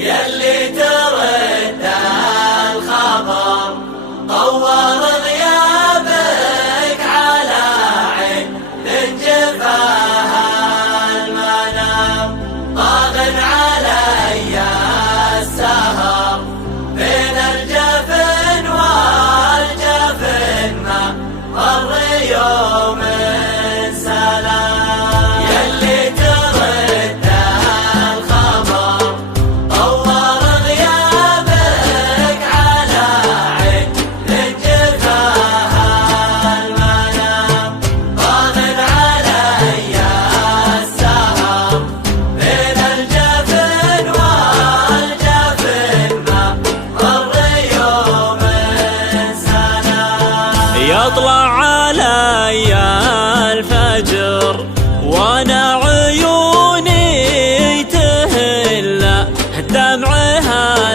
يلي ترد الخبر طور غيابك على عين جفاها المنام طاغ علي السهر بين الجفن والجفن ما مر يوم سلام يلي ترد الخبر طور غيابك على عين جفاها المنام طاغ علي السهر بين الجفن والجفن ما مر يوم سلام يطلع علي الفجر وانا عيوني تهل دمعها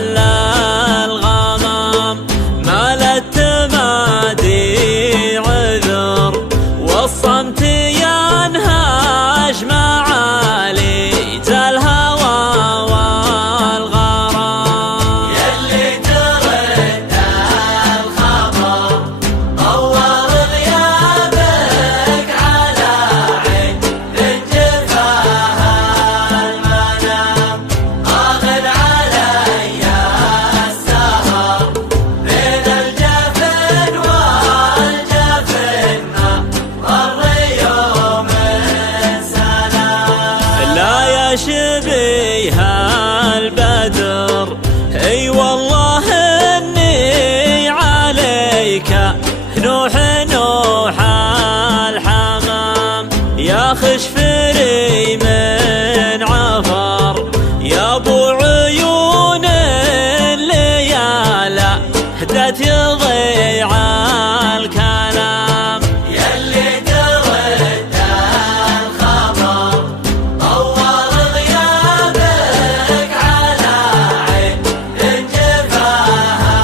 الغمام مالت تمادي عذر والصمت ينهش معالي الهوى والغرام يلي ترد الخبر طور غيابك على عين جفاها المنام طاغ علي السهر بين الجفن والجفن ما مر يوم سلام لا يشبه البدر اي والله اني عليك نوح الحمام يا خشفري من عفر يا ابو عيون الليالي هدت يضيع الكلام يلي ترد الخبر طور غيابك على عين جفاها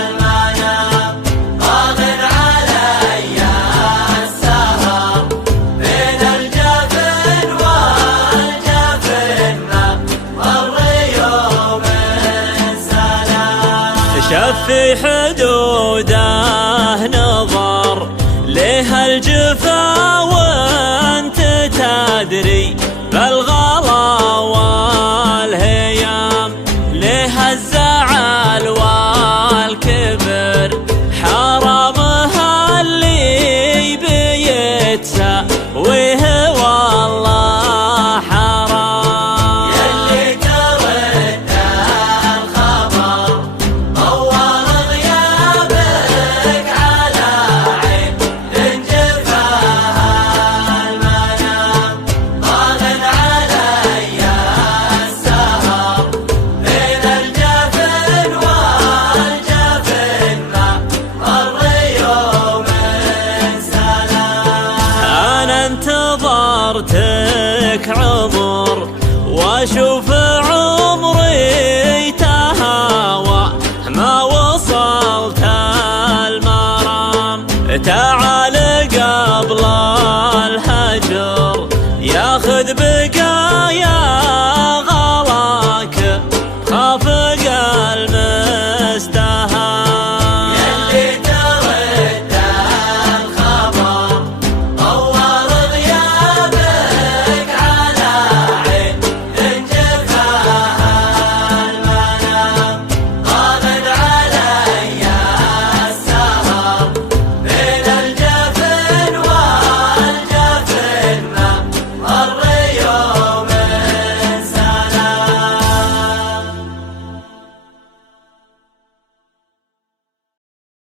المنام طاغ علي السهر بين الجفن والجفن ما مر يوم سلام شفي حدوده نظر لها الجفا وانت تدري بالغلا والهيام لها الزعل والكبر حرامها اللي بيتساويه والله حرام يلي ترد الخبر طور غيابك على عين جفاها المنام طاغ علي السهر بين الجفن والجفن ما مر يوم سلام أنا انتظرتك عمر وأشوف